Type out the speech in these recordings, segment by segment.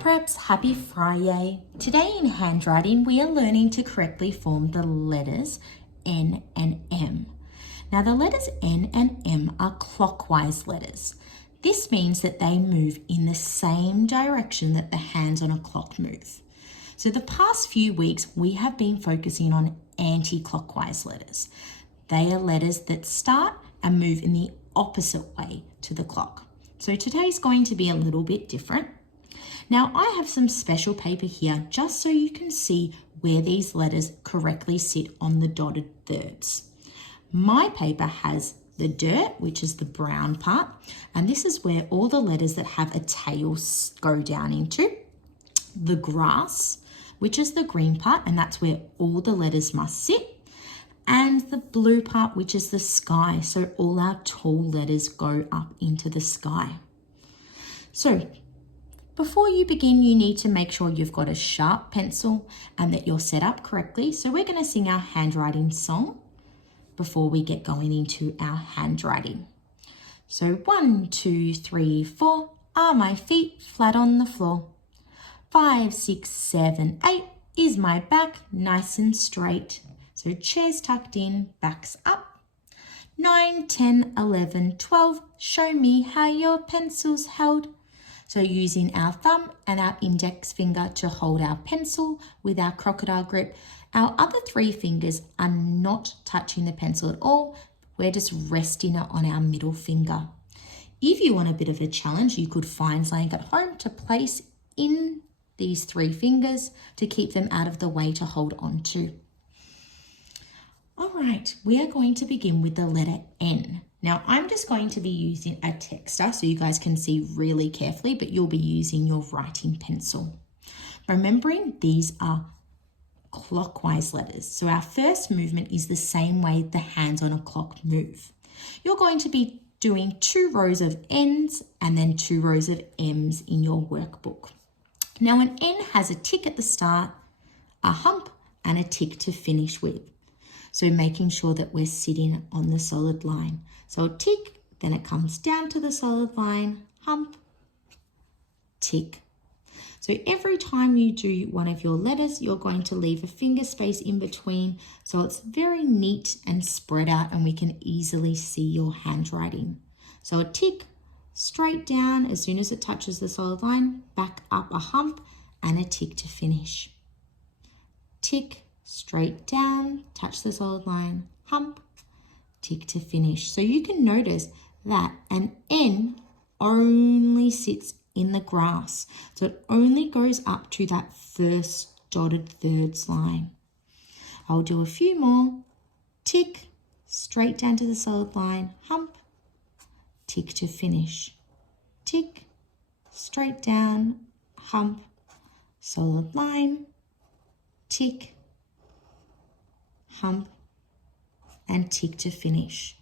Preps, happy Friday. Today in handwriting, we are learning to correctly form the letters N and M. Now the letters N and M are clockwise letters. This means that they move in the same direction that the hands on a clock move. So the past few weeks, we have been focusing on anti-clockwise letters. They are letters that start and move in the opposite way to the clock. So today's going to be a little bit different. Now I have some special paper here just so you can see where these letters correctly sit on the dotted thirds. My paper has the dirt, which is the brown part, and this is where all the letters that have a tail go down into. The grass, which is the green part, and that's where all the letters must sit. And the blue part, which is the sky, so all our tall letters go up into the sky. So before you begin, you need to make sure you've got a sharp pencil and that you're set up correctly. So we're going to sing our handwriting song before we get going into our handwriting. So 1, 2, 3, 4, are my feet flat on the floor? 5, 6, 7, 8, is my back nice and straight? So chairs tucked in, backs up. 9, 10, 11, 12, show me how your pencil's held. So using our thumb and our index finger to hold our pencil with our crocodile grip. Our other 3 fingers are not touching the pencil at all. We're just resting it on our middle finger. If you want a bit of a challenge, you could find something at home to place in these 3 fingers to keep them out of the way to hold on to. All right, we are going to begin with the letter N. Now, I'm just going to be using a texter so you guys can see really carefully, but you'll be using your writing pencil. Remembering these are clockwise letters. So our first movement is the same way the hands on a clock move. You're going to be doing 2 rows of N's and then 2 rows of M's in your workbook. Now, an N has a tick at the start, a hump, and a tick to finish with. So making sure that we're sitting on the solid line. So a tick, then it comes down to the solid line, hump, tick. So every time you do one of your letters, you're going to leave a finger space in between so it's very neat and spread out and we can easily see your handwriting. So a tick, straight down as soon as it touches the solid line, back up a hump and a tick to finish. Tick, straight down, touch the solid line, hump, tick to finish. So you can notice that an N only sits in the grass. So it only goes up to that first dotted thirds line. I'll do a few more. Tick, straight down to the solid line, hump, tick to finish. Tick, straight down, hump, solid line, tick, hump, and tick to finish.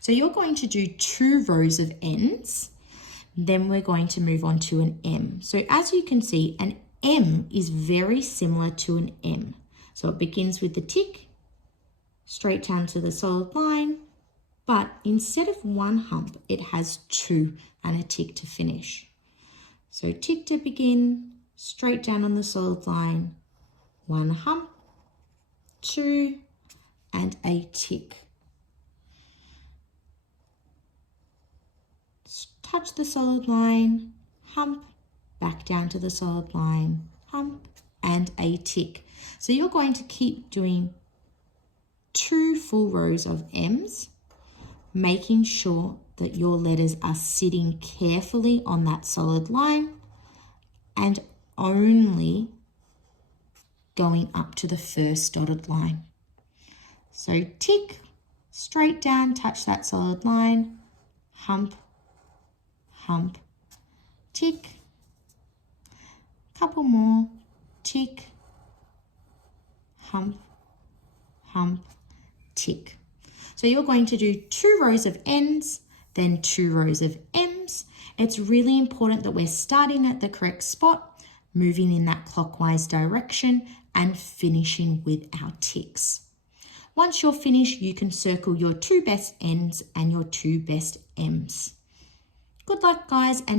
So you're going to do 2 rows of N's, then we're going to move on to an M. So as you can see, an M is very similar to an M. So it begins with the tick, straight down to the solid line, but instead of 1 hump, it has 2 and a tick to finish. So tick to begin, straight down on the solid line, 1 hump, 2, and a tick. Touch the solid line, hump, back down to the solid line, hump, and a tick. So you're going to keep doing 2 full rows of M's, making sure that your letters are sitting carefully on that solid line and only going up to the first dotted line. So tick, straight down, touch that solid line, hump, hump, tick, couple more, tick, hump, hump, tick. So you're going to do 2 rows of N's, then 2 rows of M's. It's really important that we're starting at the correct spot, moving in that clockwise direction, and finishing with our ticks. Once you're finished, you can circle your 2 best N's and your 2 best M's. Good luck, guys, and